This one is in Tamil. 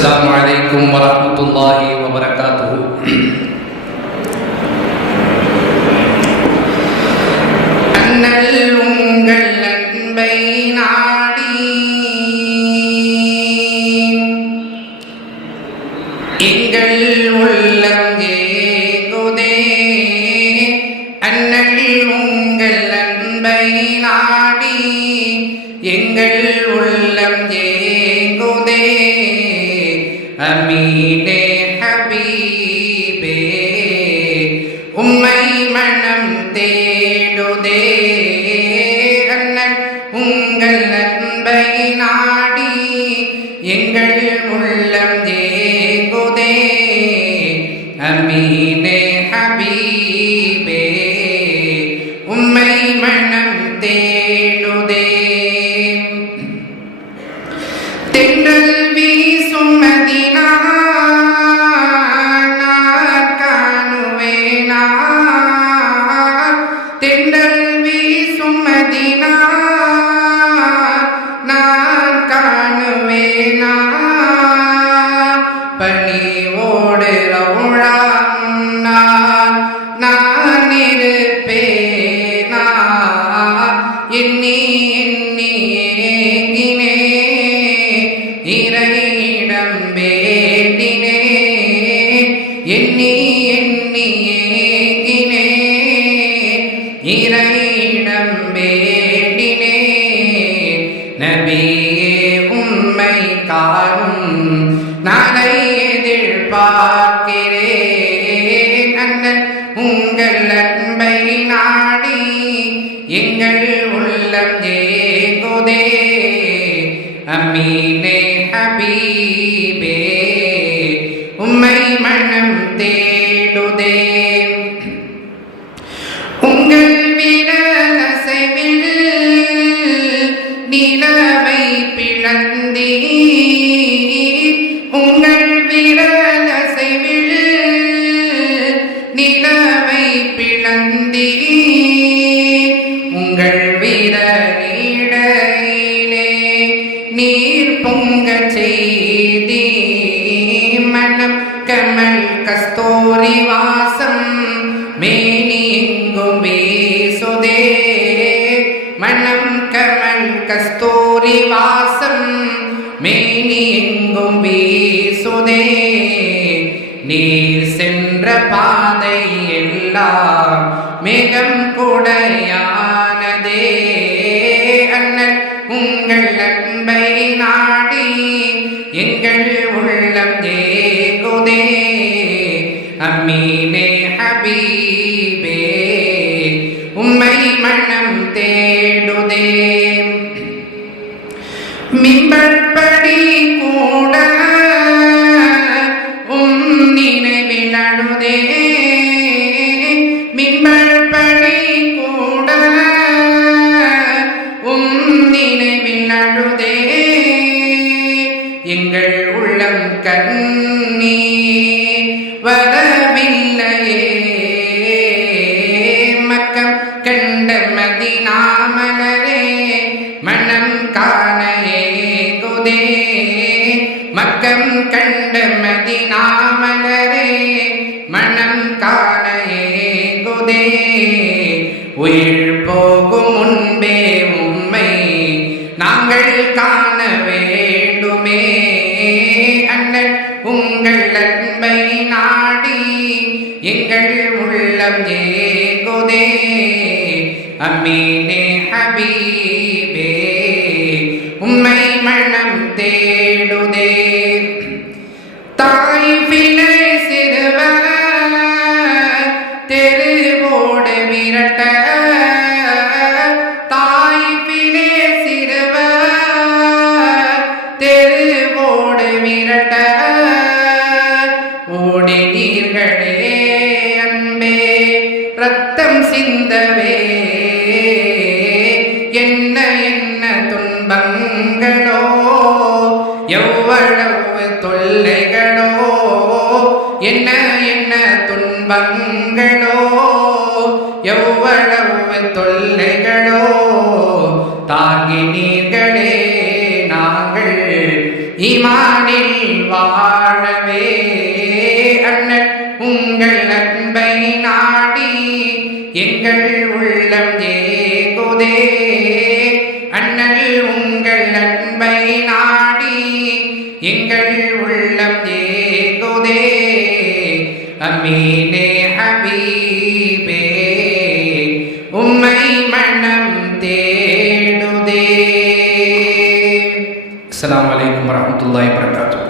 السلام عليكم ورحمة الله وبركاته அண்ணல் உங்கள் அன்பை நாடி எங்கள் உள்ளம் ஏகுதே அமீனே ஹபீபே உம்மை மனம் தேடுதே அண்ணன் உங்கள் நண்பை நாடி எங்கள் இருப்பேனா எண்ணி எண்ணி ஏங்கினே இறையிடம் வேண்டினே. எண்ணி எண்ணி ஏங்கினே. இறையிடம் வேண்டினே. நபியே உம்மை காணும் நாளை எதிர்பார்க்கிறேன். உங்கள் எங்கள் உள்ளம் ஏகுதே அம்மீனே விரலிடையிலே நீர் பொங்கச் செய்தி மனம் கமல் கஸ்தூரி வாசம் மேனி எங்கும் வீசுதே மனம் கமல் கஸ்தூரி வாசம் மேனி எங்கும் வீசுதே நீர் சென்ற பாதை எல்லாம் மேகம் குடையானதே அண்ணன் உங்கள் அன்பை நாடி எங்கள் உள்ளம் ஏகுதே அம்மீனே ஹபீபே அழுதே எங்கள் உள்ளம் கண்ணீ வரவில்லையே. மக்கம் கண்ட மதினாமலரே மனம் காண ஏகுதே மக்கம் கண்ட மதினாமலரே மனம் காண ஏகுதே உயிர் போகும் காண வேண்டுமே. அண்ணன் உங்கள் அன்பை நாடி எங்கள் உள்ளம் ஏகுதே அம்மீனே ஹபீபே உம்மை மனம் தேடுதே. என்ன என்ன துன்பங்களோ? எவ்வளவு தொல்லைகளோ? என்ன என்ன துன்பங்களோ? எவ்வளவு தொல்லைகளோ? தாங்கினீர்களே நாங்கள் இமானில் வாழவே அண்ணன் உங்கள் அன்பை நாடி எங்கள் உள்ளம் ஏகுதே அண்ணல் உங்கள் அன்பை நாடி எங்கள் உள்ளம் ஏகுதே அமீனே ஹபீபே உம்மை மனம் தேடுதே. அஸ்ஸலாமு வலைக்கம் வரமத்துல்லாய் வபரகாத்துஹு.